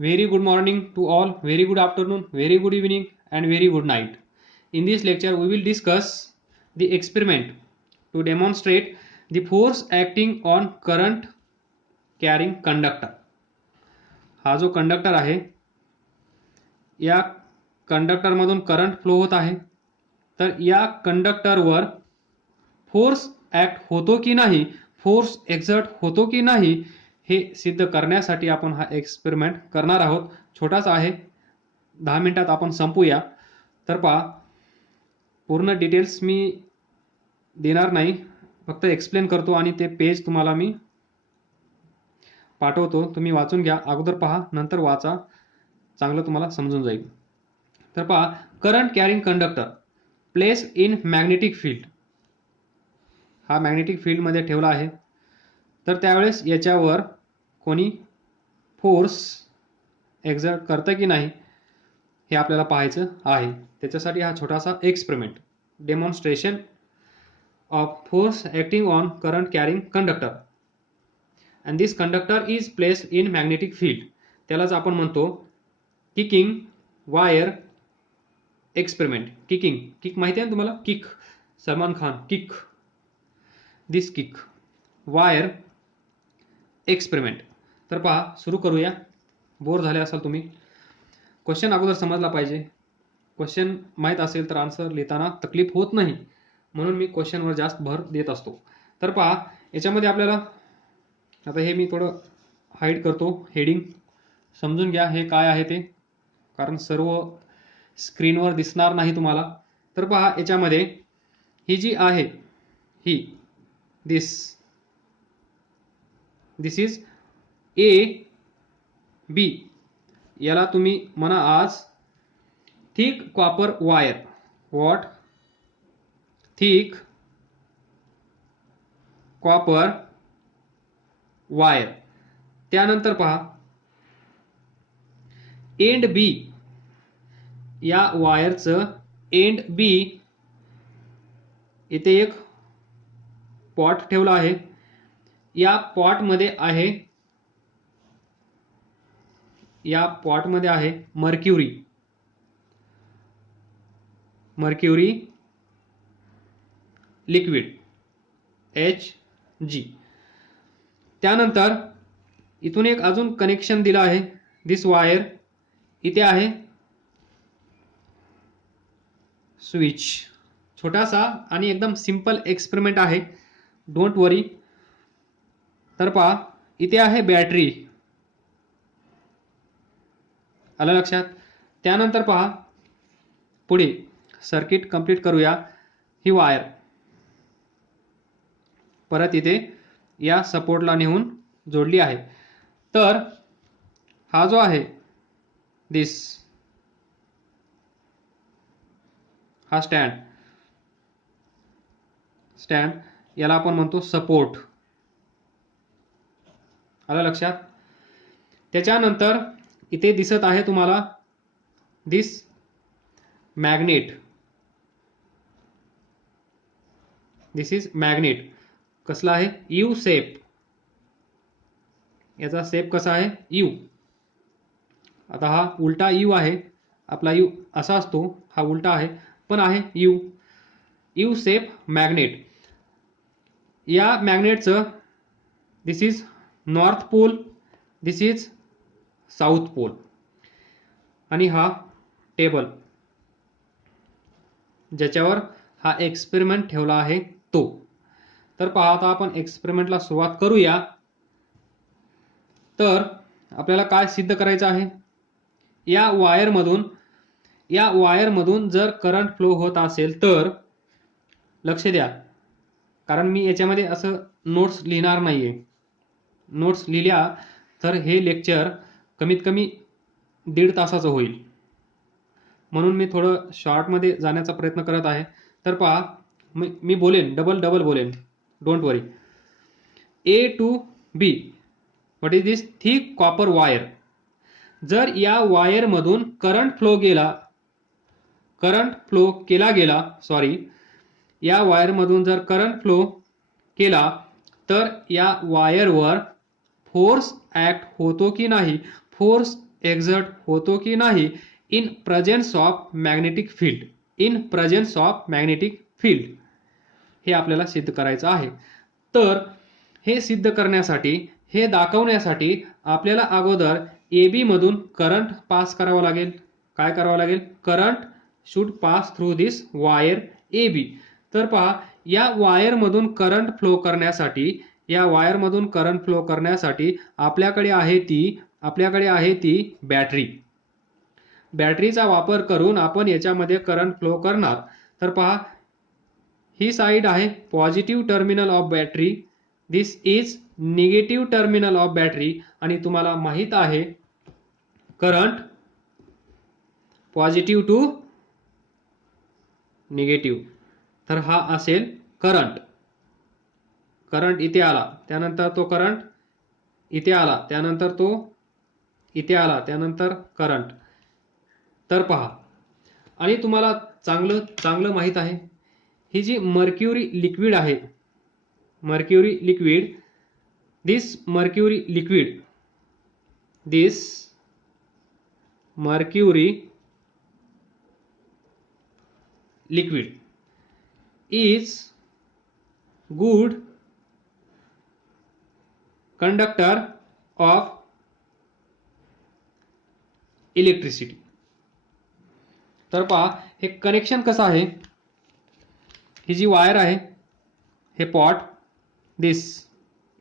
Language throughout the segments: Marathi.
Very good morning to all, very good afternoon, very good evening, and very good night. In this lecture, we will discuss the experiment to demonstrate the force acting on current carrying conductor. हा जो कंडक्टर आहे या कंडक्टरमधून करंट फ्लो होत आहे, तर या कंडक्टरवर फोर्स ॲक्ट होतो की नाही, फोर्स एक्झर्ट होतो की नाही हे सिद्ध करण्यासाठी आपण हा एक्सपेरिमेंट करणार आहोत. छोटासा आहे, 10 मिनिटात आपण संपूया. तर पहा, पूर्ण डिटेल्स मी देणार नाही, फक्त एक्सप्लेन करतो आणि ते पेज तुम्हाला मी पाठवतो. तुम्ही वाचून घ्या. अगोदर पहा, नंतर वाचा, चांगलं तुम्हाला समजून जाईल. तर पहा, current carrying conductor place in magnetic field. हा मॅग्नेटिक फील्डमध्ये ठेवला आहे. तर त्यावेळेस याच्यावर कोणी फोर्स एक्झर्ट करतं की नाही हे आपल्याला पाहायचं आहे. त्याच्यासाठी हा छोटासा experiment, demonstration of force acting on current carrying conductor, and this conductor is placed in magnetic field. त्यालाच आपण म्हणतो किकिंग वायर एक्सपेरिमेंट. किक माहिती आहे ना तुम्हाला? किक, सलमान खान, किक, दिस किक वायर एक्सपेरिमेंट. तर पहा, सुरू करूया. बोर झाले असाल तुम्ही. क्वेश्चन अगोदर समजला पाहिजे. क्वेश्चन माहीत असेल तर आन्सर लिहिताना तकलीफ होत नाही, म्हणून मी क्वेश्चनवर जास्त भर देत असतो. तर पहा, याच्यामध्ये आपल्याला आता हे मी थोडं हाईड करतो. हेडिंग समजून घ्या हे काय आहे ते, कारण सर्व स्क्रीनवर दिसणार नाही तुम्हाला. तर पहा, याच्यामध्ये ही जी आहे ही दिस इज ए बी. याला तुम्ही म्हणा आज thick copper wire. What? Thick copper wire. त्यानंतर पहा, एंड बी, या वायरचं एंड बी, इथे एक पॉट ठेवला आहे. या पॉटमध्ये आहे मर्क्युरी लिक्विड Hg. त्यानंतर इथून एक अजून कनेक्शन दिलं आहे. दिस वायर, इथे आहे स्विच. छोटासा आणि एकदम सिंपल एक्सपेरिमेंट आहे, डोंट वरी. तर पहा, इथे आहे बॅटरी. आलं लक्षात? त्यानंतर पहा, पुढे सर्किट कंप्लीट करूया. ही वायर परत इथे या सपोर्टला नेऊन जोडली आहे. तर हा जो आहे दिस, हा स्टँड, याला आपण म्हणतो सपोर्ट. आलं लक्षात? त्याच्यानंतर इथे दिसत आहे तुम्हाला दिस मॅग्नेट. This is magnet. कसला आहे? U shape. याचा शेप कसा आहे? यू. आता हा उलटा यू आहे. आपला यू असा असतो, हा उलटा आहे, पण आहे यू शेप मॅग्नेट. या मॅग्नेटचं this is north pole, this is south pole, आणि हा टेबल ज्याच्यावर हा एक्सपेरिमेंट ठेवला आहे तो. तर पहा, आता आपण एक्सपेरिमेंटला सुरुवात करूया. तर आपल्याला काय सिद्ध करायचं आहे? या वायरमधून जर करंट फ्लो होत असेल तर, लक्ष द्या, कारण मी याच्यामध्ये असं नोट्स लिहिणार नाहीये. नोट्स लिहिल्या तर हे लेक्चर कमीत कमी 1.5 तासाचं होईल, म्हणून मी थोडं शॉर्टमध्ये जाण्याचा प्रयत्न करत आहे. तर पहा, मी बोलेन, डबल बोलेन, don't worry. A to B, what is this? Thick copper wire. जर या वायरमधून करंट फ्लो केला गेला, या वायरमधून जर करंट फ्लो केला तर या वायरवर फोर्स ॲक्ट होतो की नाही, फोर्स एक्झर्ट होतो की नाही in presence of magnetic field. In presence of magnetic field हे आपल्याला सिद्ध करायचं आहे. तर हे सिद्ध करण्यासाठी, हे दाखवण्यासाठी आपल्याला अगोदर ए बी मधून करंट पास करावा लागेल. काय करावं लागेल? Current should pass through this wire A B. तर पहा, या वायरमधून करंट फ्लो करण्यासाठी, या वायरमधून करंट फ्लो करण्यासाठी आपल्याकडे आहे ती बॅटरी. बॅटरीचा वापर करून आपण याच्यामध्ये करंट फ्लो करणार. तर पहा, ही साइड आहे positive terminal of battery, this is negative terminal of battery. आणि तुम्हाला माहित आहे करंट पॉझिटिव्ह टू निगेटिव्ह. तर हा असेल करंट. करंट इथे आला, त्यानंतर तो करंट इथे आला, त्यानंतर तो इथे आला, त्यानंतर करंट. तर पहा, आणि तुम्हाला चांगलं माहित आहे ही जी मर्क्युरी लिक्विड आहे, mercury liquid, this mercury liquid is good conductor of electricity. तर पहा, हे कनेक्शन कसं आहे? ही जी वायर आहे, हे पॉट, दिस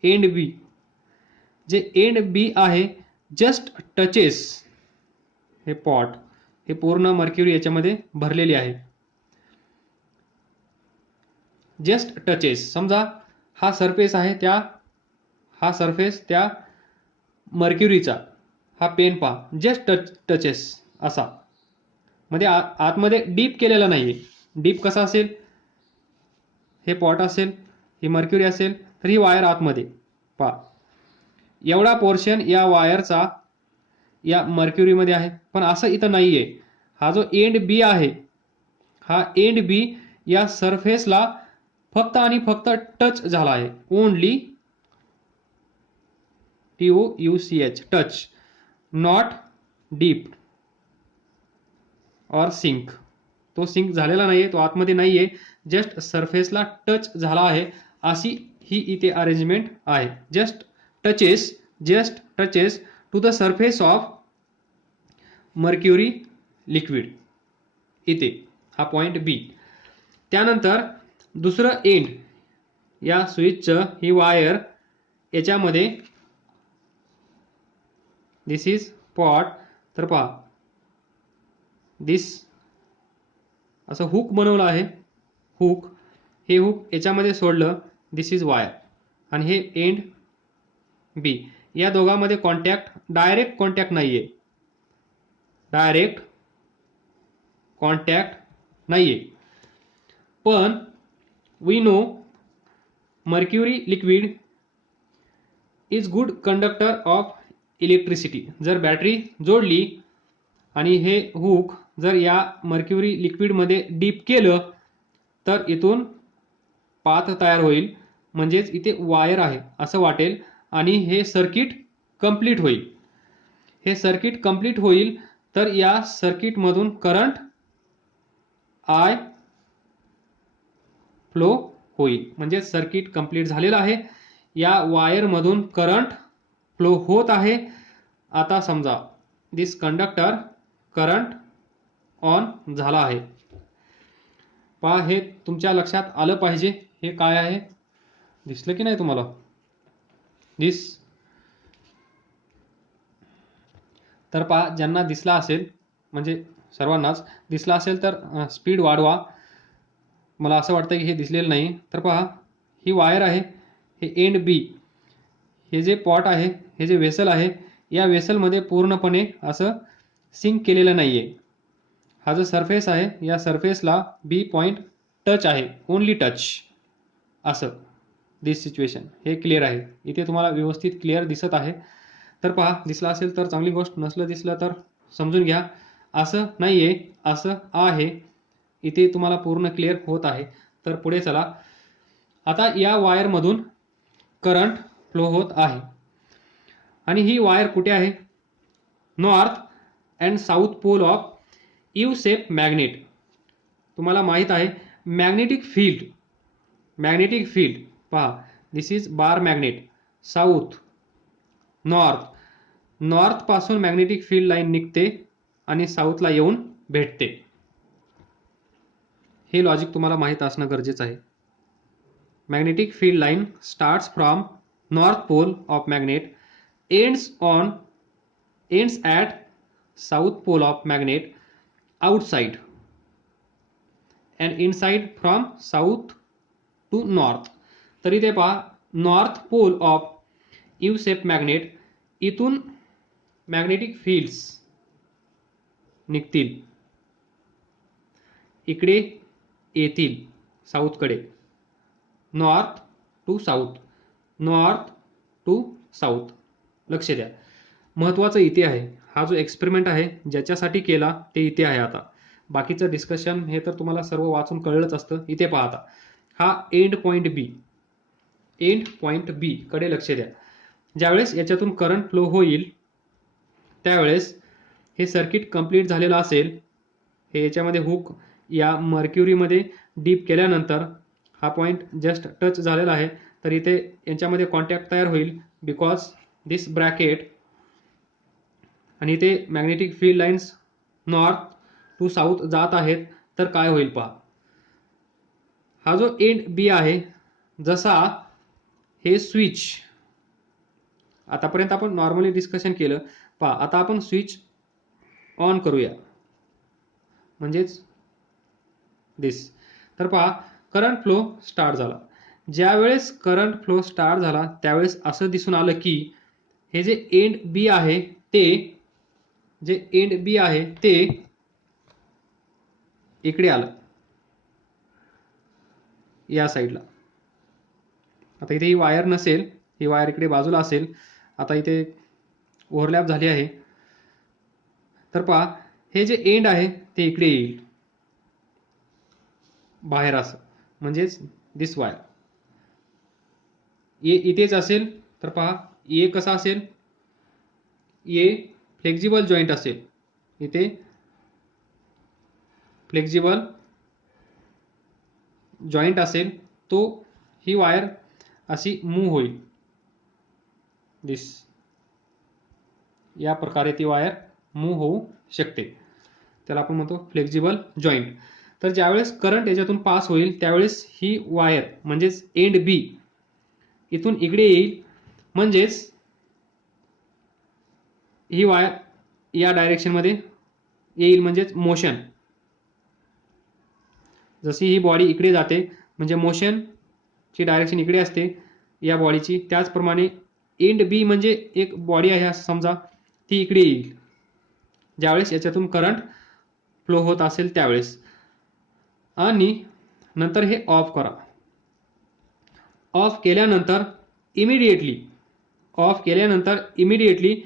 एंड बी, जे एंड बी आहे जस्ट टचेस हे पॉट, हे पूर्ण मर्क्युरी याच्यामध्ये भरलेली आहे. जस्ट टचेस, समजा हा सरफेस आहे, हा सरफेस त्या मर्क्युरीचा, हा पेन पहा, जस्ट टचेस असा, मध्ये आतमध्ये डीप केलेला नाहीये. डीप कसा असेल? हे पॉट असेल, ही मर्क्युरी असेल, तर ही वायर आतमध्ये पहा, एवढा पोर्शन या वायरचा या मर्क्युरीमध्ये आहे. पण असं इथं नाहीये. हा जो एंड बी आहे, हा एंड बी या सरफेसला फक्त आणि फक्त टच झाला आहे. Only TOUCH, touch, not deep और सिंक. तो सिंक झालेला नाहीये, तो आतमध्ये नाहीये, जस्ट सरफेसला टच झाला आहे. अशी ही इथे अरेंजमेंट आहे. Just touches to the surface of mercury liquid. इथे हा पॉइंट बी. त्यानंतर दुसरं एंड, या स्विचचं, ही वायर याच्यामध्ये, दिस इज पॉट. तर पहा, दिस असं हुक बनवलं आहे, हुक, हे हुक याच्यामध्ये सोडलं, दिस इज वायर, आणि हे एंड बी. या दोघांमध्ये डायरेक्ट कॉन्टॅक्ट नाहीये, पण we know mercury liquid is good conductor of electricity. जर बॅटरी जोडली आणि हे हुक जर या मर्क्युरी लिक्विडमध्ये डीप केलं, तर इथून पाथ तयार होईल, म्हणजेच इथे वायर आहे असं वाटेल, आणि हे सर्किट कंप्लीट होईल. हे सर्किट कंप्लीट होईल, तर या सर्किटमधून करंट आय फ्लो होईल. म्हणजे सर्किट कंप्लीट झालेलं आहे, या वायरमधून करंट फ्लो होत आहे. आता समजा दिस कंडक्टर करंट ऑन झाला आहे. पहा, हे तुमच्या लक्षात आलं पाहिजे. हे काय आहे? दिसलं की नाही तुम्हाला? दिस. तर पहा, ज्यांना दिसला असेल, म्हणजे सर्वांनाच दिसला असेल, तर स्पीड वाढवा. मला असं वाटतं की हे दिसलेलं नाही. तर पहा, ही वायर आहे, हे एंड बी, हे जे पॉट आहे, हे जे वेसल आहे, या वेसलमध्ये पूर्णपणे असं सिंक केलेलं नाहीये. हा जो सरफेस आहे, या सरफेसला बी पॉइंट टच आहे, ओनली टच, असं दिस सिच्युएशन. हे क्लिअर आहे, इथे तुम्हाला व्यवस्थित क्लिअर दिसत आहे. तर पहा, दिसला असेल तर चांगली गोष्ट, नसलं दिसलं तर समजून घ्या. असं नाहीये, असं आहे. इथे तुम्हाला पूर्ण क्लिअर होत आहे. तर पुढे चला. आता या वायरमधून करंट फ्लो होत आहे, आणि ही वायर कुठे आहे? North and south pole of U shape magnet. तुम्हाला माहीत आहे मॅग्नेटिक फील्ड पहा, this is bar magnet. South, north पासून मॅग्नेटिक फील्ड लाईन निघते आणि साऊथला येऊन भेटते. हे लॉजिक तुम्हाला माहीत असणं गरजेचं आहे. Magnetic field line starts from north pole of magnet, ends at south pole of magnet outside and inside from south to north. तर इथे पहा north pole of U shape magnet, इथून मॅग्नेटिक फील्ड्स निघतील, इकडे येतील साऊथकडे. North to south. लक्ष द्या, महत्त्वाचं इथे आहे. हा जो एक्सपेरिमेंट आहे ज्याच्यासाठी केला ते इथे आहे. आता बाकीचं डिस्कशन हे तर तुम्हाला सर्व वाचून कळलंच असतं. इथे पहा, आता हा एंड पॉइंट बी कडे लक्ष द्या. ज्यावेळेस याच्यातून करंट फ्लो होईल त्यावेळेस हे सर्किट कंप्लीट झालेलं असेल. हे याच्यामध्ये हुक या मर्क्युरीमध्ये डीप केल्यानंतर हा पॉइंट जस्ट टच झालेला आहे. तर इथे यांच्यामध्ये कॉन्टॅक्ट तयार होईल बिकॉज दिस ब्रॅकेट, आणि इथे magnetic field lines north to south जात आहेत. तर काय होईल पहा, हा जो एंड बी आहे, जसा हे स्विच आतापर्यंत आपण नॉर्मली डिस्कशन केलं, पहा आता आपण स्विच ऑन करूया, म्हणजेच दिस. तर पहा करंट फ्लो स्टार्ट झाला. ज्यावेळेस करंट फ्लो स्टार्ट झाला त्यावेळेस असं दिसून आलं की हे जे एंड बी आहे ते इकडे आलं, या साईडला. आता इथे ही वायर नसेल, ही वायर इकडे बाजूला असेल. आता इथे ओव्हरलॅप झाली आहे. तर पहा हे जे एंड आहे ते इकडे येईल बाहेर, असं म्हणजेच दिस वायर ये इथेच असेल. तर पहा ये कसा असेल, ये फ्लेक्झिबल जॉईंट असेल. इथे फ्लेक्झिबल जॉईंट असेल, तो ही वायर अशी मूव्ह होईल. दिस या प्रकारे ती वायर मूव्ह होऊ शकते. त्याला आपण म्हणतो फ्लेक्झिबल जॉईंट. तर ज्यावेळेस करंट याच्यातून पास होईल त्यावेळेस ही वायर म्हणजेच एंड बी इथून इकडे येईल, म्हणजेच ही वायर या डायरेक्शनमध्ये येईल, म्हणजेच मोशन. जशी ही बॉडी इकडे जाते म्हणजे मोशनची डायरेक्शन इकडे असते या बॉडीची, त्याचप्रमाणे एंड बी म्हणजे एक बॉडी आहे असं समजा, ती इकडे येईल ज्यावेळेस याच्यातून करंट फ्लो होत असेल त्यावेळेस. आणि नंतर हे ऑफ करा. ऑफ केल्यानंतर इमिडिएटली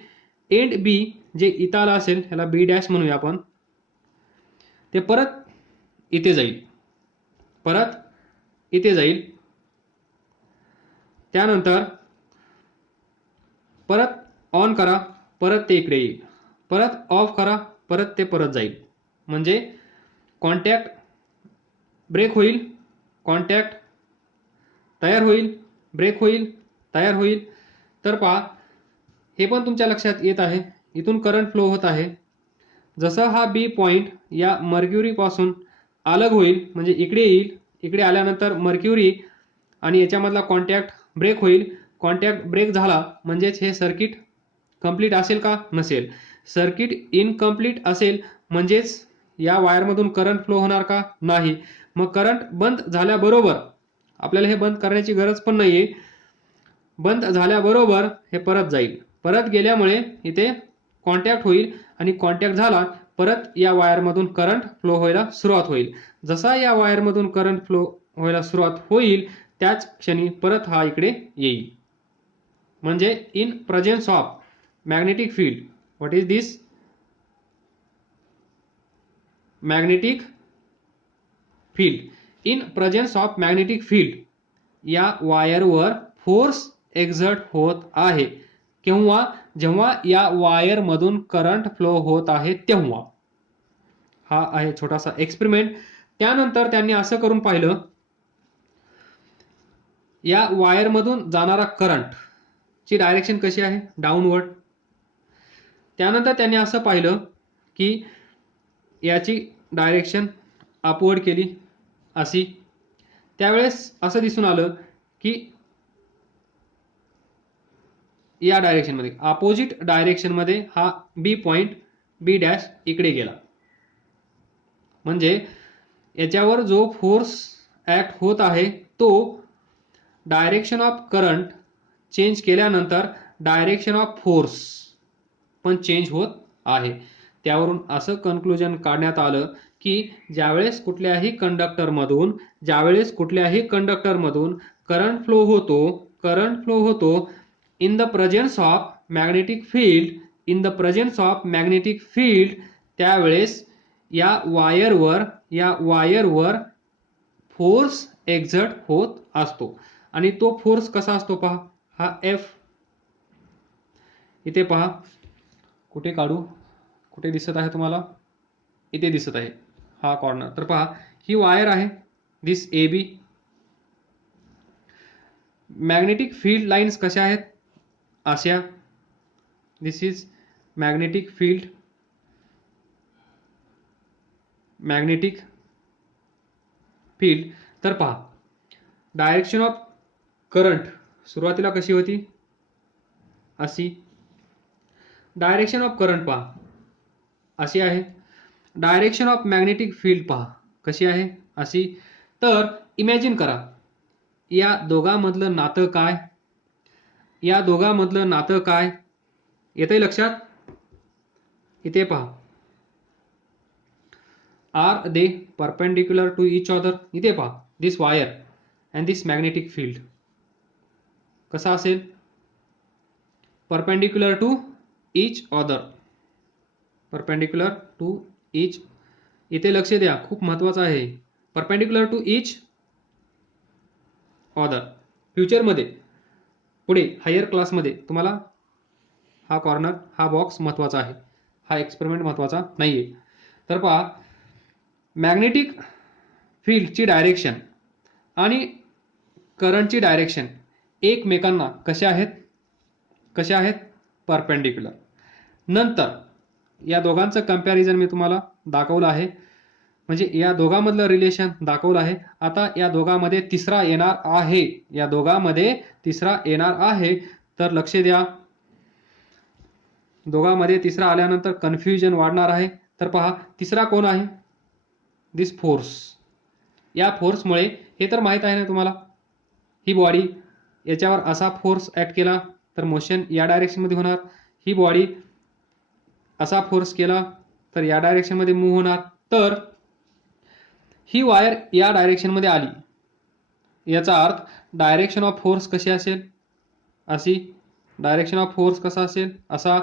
एंड बी जे इथं आलं असेल, ह्याला बी डॅश म्हणूया आपण, ते परत इथे जाईल. त्यानंतर परत ऑन करा, परत ते इकडे येईल. परत ऑफ करा, परत ते परत जाईल. म्हणजे कॉन्टॅक्ट ब्रेक होईल, कॉन्टॅक्ट तयार होईल, ब्रेक होईल, तयार होईल. तर पहा हे पण तुमच्या लक्षात येत आहे, इथून करंट फ्लो होत आहे. जसं हा बी पॉइंट या मर्क्युरी पासून अलग होईल म्हणजे इकडे येईल, इकडे आल्यानंतर मर्क्युरी आणि याच्यामधला कॉन्टॅक्ट ब्रेक होईल. कॉन्टॅक्ट ब्रेक झाला म्हणजेच हे सर्किट कंप्लीट असेल का, नसेल. सर्किट इनकम्प्लीट असेल म्हणजेच या वायरमधून करंट फ्लो होणार का, नाही. मग करंट बंद झाल्याबरोबर, आपल्याला हे बंद करण्याची गरज पण नाहीये, बंद झाल्याबरोबर हे परत जाईल. परत गेल्यामुळे इथे कॉन्टॅक्ट होईल आणि कॉन्टॅक्ट झाला परत या वायरमधून करंट फ्लो व्हायला सुरुवात होईल. जसा या वायरमधून करंट फ्लो व्हायला सुरुवात होईल त्याच क्षणी परत हा इकडे येईल. म्हणजे in presence of magnetic field, what is this magnetic field, in presence of magnetic field या वायरवर फोर्स एक्झर्ट होत आहे. केव्हा, जेव्हा या वायरमधून करंट फ्लो होत आहे तेव्हा. हा आहे छोटासा एक्सपेरिमेंट. त्यानंतर त्यांनी असं करून पाहिलं, या वायरमधून जाणारा करंट ची डायरेक्शन कशी आहे, डाऊनवर्ड. त्यानंतर त्यांनी असं पाहिलं की याची डायरेक्शन अपवर्ड केली अशी. त्यावेळेस असं दिसून आलं की या डायरेक्शनमध्ये, अपोजिट डायरेक्शनमध्ये हा बी पॉइंट, बी डॅश इकडे गेला. म्हणजे याच्यावर जो फोर्स ऍक्ट होत आहे तो डायरेक्शन ऑफ करंट चेंज केल्यानंतर डायरेक्शन ऑफ फोर्स पण चेंज होत आहे. त्यावरून असं कन्क्लुजन काढण्यात आलं की ज्यावेळेस कुठल्याही कंडक्टरमधून करंट फ्लो होतो in the presence of magnetic field, त्यावेळेस या वायरवर फोर्स एक्झर्ट होत असतो. आणि तो फोर्स कसा असतो पहा, हा एफ. इथे पहा, कुठे काढू, कुठे दिसत आहे तुम्हाला, इथे दिसत आहे हा कॉर्नर. तर पहा, ही वायर आहे, this A B. Magnetic field lines कशा आहेत, अशा. दिस इज मॅग्नेटिक फील्ड तर पहा, डायरेक्शन ऑफ करंट सुरुवातीला कशी होती, अशी. डायरेक्शन ऑफ करंट पहा अशी आहे. डायरेक्शन ऑफ मॅग्नेटिक फील्ड पहा कशी आहे, अशी. तर इमॅजिन करा, या दोघांमधलं नातं काय, येतंय लक्षात. इथे पहा, are they perpendicular to each other. इथे पहा, this wire and this magnetic field कसा असेल, परपेंडिक्युलर टू इच इथे लक्ष द्या, खूप महत्वाचं आहे. Perpendicular to each other. फ्युचरमध्ये पुढे हायर क्लासमध्ये तुम्हाला हा कॉर्नर, हा बॉक्स महत्वाचा आहे, हा एक्सपेरिमेंट महत्वाचा नाहीये. तर पहा, मॅग्नेटिक फील्डची डायरेक्शन आणि करंटची डायरेक्शन एकमेकांना कशा आहेत, परपेंडिक्युलर. नंतर या दोघांचं कंपॅरिझन मी तुम्हाला दाखवलं आहे, म्हणजे या दोघांमधलं रिलेशन दाखवलं आहे. आता या दोघांमध्ये तिसरा येणार आहे. तर लक्ष द्या, दोघांमध्ये तिसरा आल्यानंतर कन्फ्युजन वाढणार आहे. तर पहा, तिसरा कोण आहे, दिस फोर्स. या फोर्समुळे, हे तर माहित आहे ना तुम्हाला, ही बॉडी, याच्यावर असा फोर्स ऍक्ट केला तर मोशन या डायरेक्शनमध्ये होणार. ही बॉडी असा फोर्स केला तर या डायरेक्शनमध्ये मूव्ह होणार. तर ही वायर या डायरेक्शनमध्ये आली, याचा अर्थ डायरेक्शन ऑफ फोर्स कशी असेल, अशी. डायरेक्शन ऑफ फोर्स कसा असेल, असा.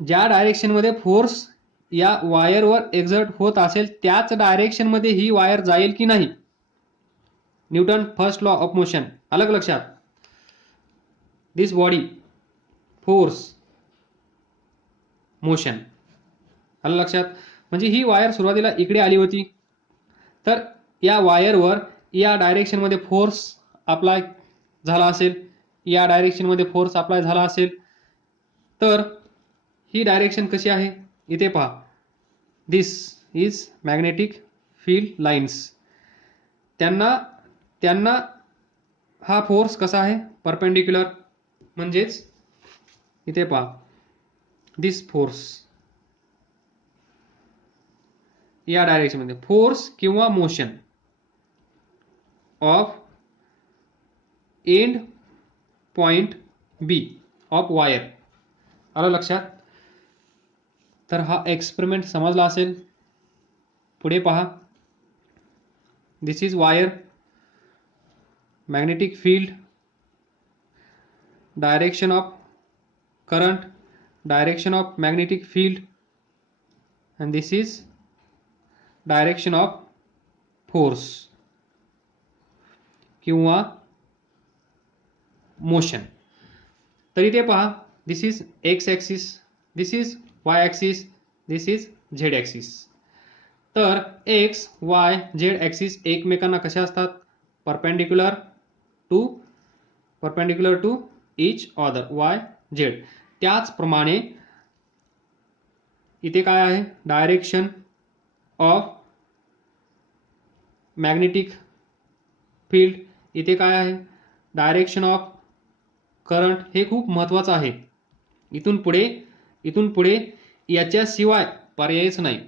ज्या डायरेक्शनमध्ये फोर्स या वायरवर एक्झर्ट होत असेल त्याच डायरेक्शनमध्ये ही वायर जाईल की नाही. Newton first law of motion अलग लक्षात. दिस बॉडी, फोर्स, मोशन आलं लक्षात. म्हणजे ही वायर सुरुवातीला इकडे आली होती, तर या वायरवर या डायरेक्शनमध्ये फोर्स अप्लाय झाला असेल, तर ही डायरेक्शन कशी आहे, इथे पहा, this is magnetic field lines. त्यांना हा फोर्स कसा आहे, परपेंडिक्युलर. म्हणजेच इथे पहा, दिस फोर्स या डायरेक्शनमध्ये, फोर्स किंवा motion of end point B of wire. आलं लक्षात. तर हा एक्सपेरिमेंट समजला असेल. पुढे पहा, this is wire, magnetic field, direction of current, direction of magnetic field, and this is direction of force किंवा मोशन. तर इथे पहा, this is X axis, this is Y axis, this is Z axis. तर एक्स वाय झेड ॲक्सिस एकमेकांना कशा असतात? Perpendicular to each other, Y Z. त्याचप्रमाणे इथे काय आहे? Direction of magnetic field. इथे काय आहे? Direction of current. हे खूप महत्त्वाचं आहे. इथून पुढे याच्याशिवाय पर्यायच नाही.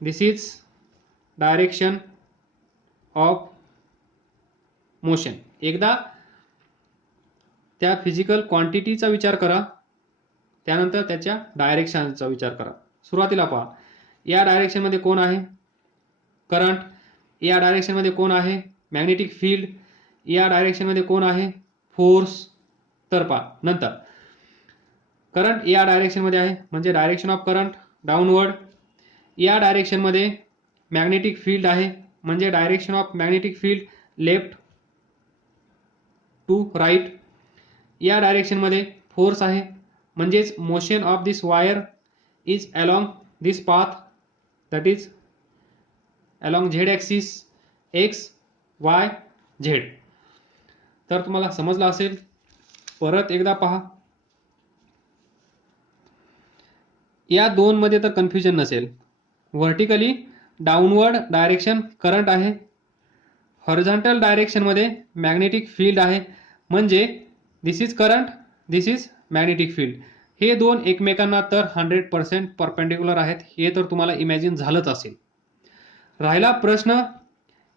दिस इज डायरेक्शन ऑफ मोशन. एकदा त्या फिजिकल क्वांटिटीचा विचार करा, त्यानंतर त्याच्या डायरेक्शनचा विचार करा. सुरुवातीला पहा, या डायरेक्शनमध्ये कोण आहे? करंट. या डायरेक्शनमध्ये कोण आहे? Magnetic field. या डायरेक्शनमध्ये कोण आहे? फोर्स. तर पहा, नंतर करंट या डायरेक्शनमध्ये आहे, म्हणजे डायरेक्शन ऑफ करंट डाऊनवर्ड. या डायरेक्शनमध्ये मॅग्नेटिक फील्ड आहे, म्हणजे direction of magnetic field left to right. या डायरेक्शनमध्ये फोर्स आहे, म्हणजेच motion of this wire is along this path, that is along Z axis, X Y Z. तर तुम्हाला समजलं असेल. परत एकदा पहा, या दोन मध्ये तर कन्फ्युजन नसेल. व्हर्टिकली डाऊनवर्ड डायरेक्शन करंट आहे, हॉरिझॉन्टल डायरेक्शनमध्ये मॅग्नेटिक फील्ड आहे, म्हणजे this is current, this is magnetic field. हे दोन एकमेकांना तर 100% परपेंडिक्युलर आहेत, हे तर तुम्हाला इमॅजिन झालंच असेल. राहिला प्रश्न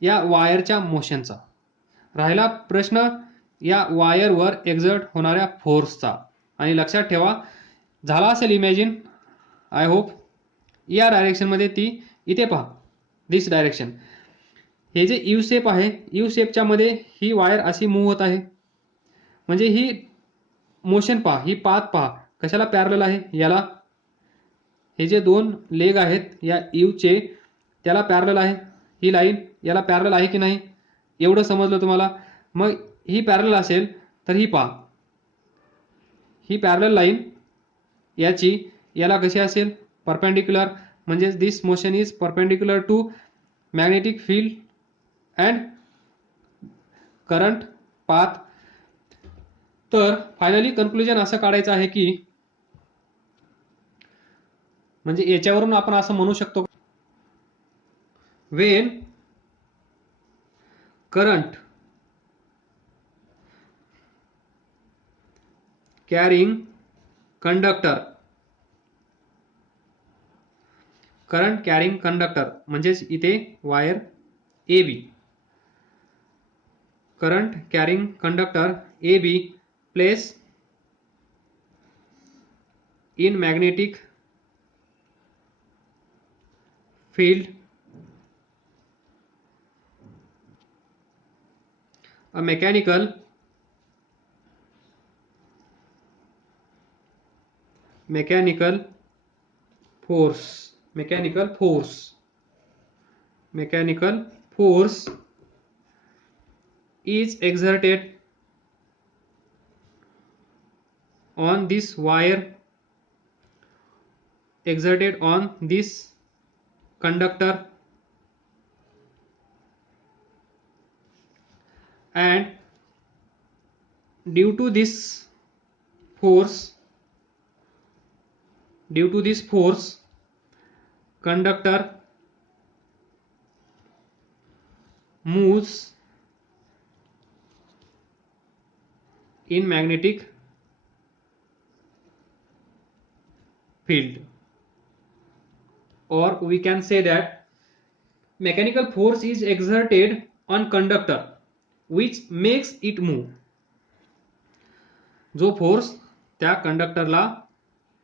या वायरच्या मोशनचा, राहिला प्रश्न या वायरवर एक्झर्ट होणाऱ्या फोर्सचा. आणि लक्षात ठेवा, झाला असेल इमॅजिन, आय होप. या डायरेक्शनमध्ये ती, इथे पहा, दिस डायरेक्शन, हे जे यू शेप आहे, यू शेपच्या मध्ये ही वायर अशी मूव्ह होत आहे, म्हणजे ही मोशन पहा, ही पाथ पहा, कशाला पॅरलल आहे? याला. हे जे दोन लेग आहेत या यूचे, त्याला पॅरलल आहे. ही लाईन याला पॅरलल आहे की नाही? एवढं समजलं तुम्हाला? मग ही पॅरलल असेल तर ही पहा, ही पॅरलल लाईन याची याला कशी असेल? परपेंडिक्युलर, म्हणजे this motion is perpendicular to magnetic field and current path. तर फायनली कन्क्लुजन असं काढायचं आहे की, म्हणजे याच्यावरून आपण असं म्हणू शकतो, when current carrying conductor, current carrying conductor म्हणजेच इथे wire A B, current carrying conductor A B place in magnetic field, a mechanical force is exerted on this wire, exerted on this conductor, and due to this force conductor moves in magnetic field, or we can say that mechanical force is exerted on conductor which makes it move. जो फोर्स त्या कंडक्टरला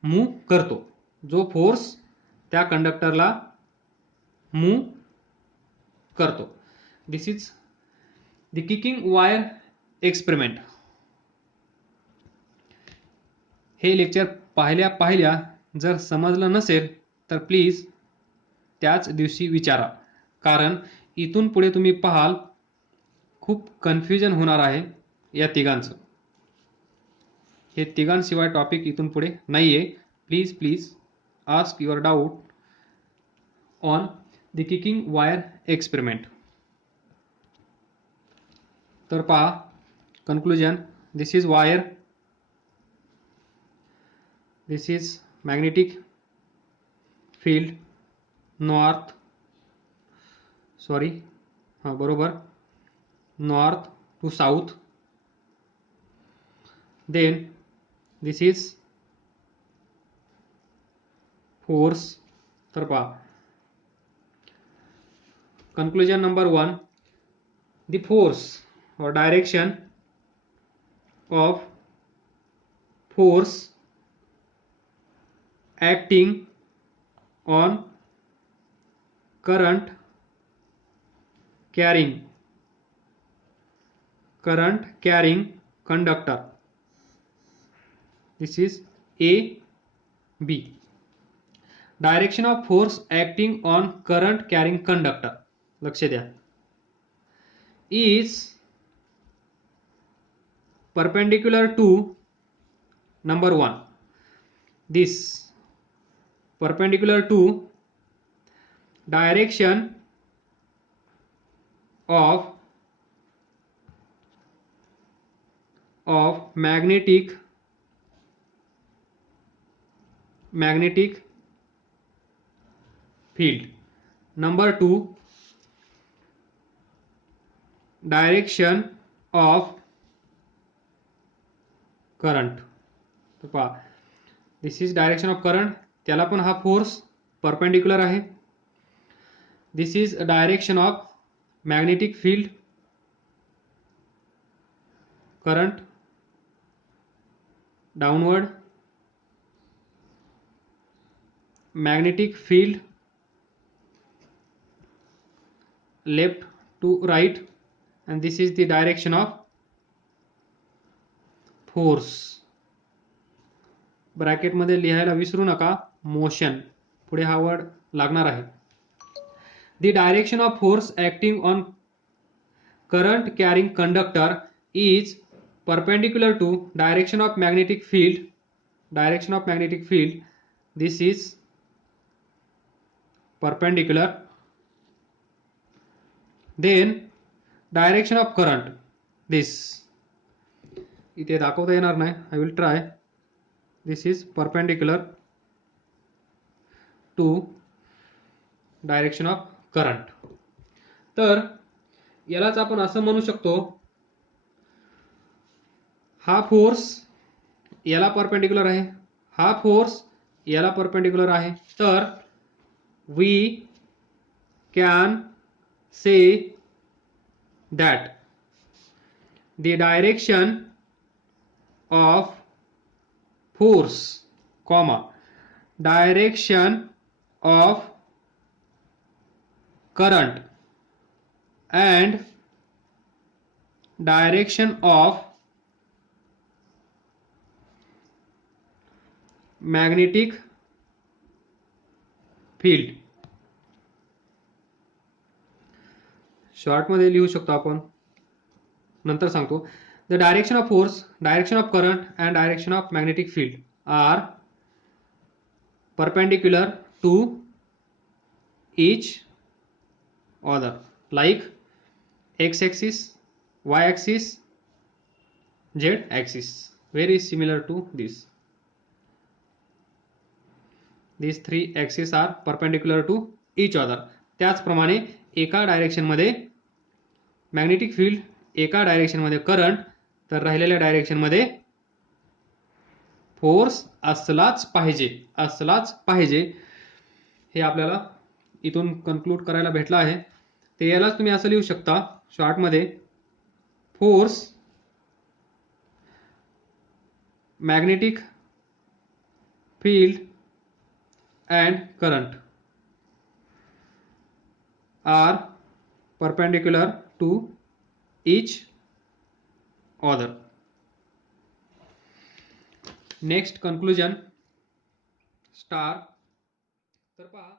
मूव करतो, जो फोर्स त्या कंडक्टरला मूव करतो. This is the kicking wire experiment. हे लेक्चर पाहिल्या जर समजलं नसेल तर प्लीज त्याच दिवशी विचारा, कारण इथून पुढे तुम्ही पाहाल खूप कन्फ्युजन होणार आहे या तिघांचं. हे तिघांशिवाय टॉपिक इथून पुढे नाही आहे. Please ask your doubt on the kicking wire experiment. तर पहा conclusion. This is wire, this is magnetic field north to south. Then this is force. तर पहा conclusion number 1, the force or direction of force acting on current carrying conductor. This is A, B. Direction of force acting on current carrying conductor, लक्ष द्या, is perpendicular to number 1. This perpendicular to direction of magnetic field. Number 2, direction of current. तर पहा this is direction of current, त्याला पण हा फोर्स परपेंडिक्युलर आहे. This is direction of magnetic field, current downward, magnetic field left to right, and this is the direction of force. Bracket मध्ये लिहायला विसरू नका, मोशन पुढे हा वर्ड लागणार आहे. The direction of force acting on current carrying conductor is perpendicular to direction of magnetic field. This is perpendicular. Then direction of current, this इथे दाखवता येणार नाही, I will try. This is perpendicular to direction of current. तर यालाच आपण असं म्हणू शकतो, हा फोर्स याला परपेंडिक्युलर आहे, हा फोर्स याला परपेंडिक्युलर आहे. तर we can say that the direction of force, direction of current and direction of magnetic field. Short मध्ये लिहू शकतो आपण, नंतर सांगतो. The direction of force, direction of current and direction of magnetic field are perpendicular to each other, like x axis, y axis, z axis, very similar to this. These three axes are perpendicular to each other. त्याचप्रमाणे एका डायरेक्शन मध्ये मॅग्नेटिक फील्ड, एका डायरेक्शन मध्ये करंट, तर राहिलेल्या डायरेक्शन मध्ये फोर्स असलाच पाहिजे. हे आपल्याला इथून कन्क्लूड करायला भेटला आहे. ते यालाच तुम्ही असं लिहू शकता शॉर्ट मध्ये, force magnetic field and current are perpendicular to each other. Next conclusion, star. तर पहा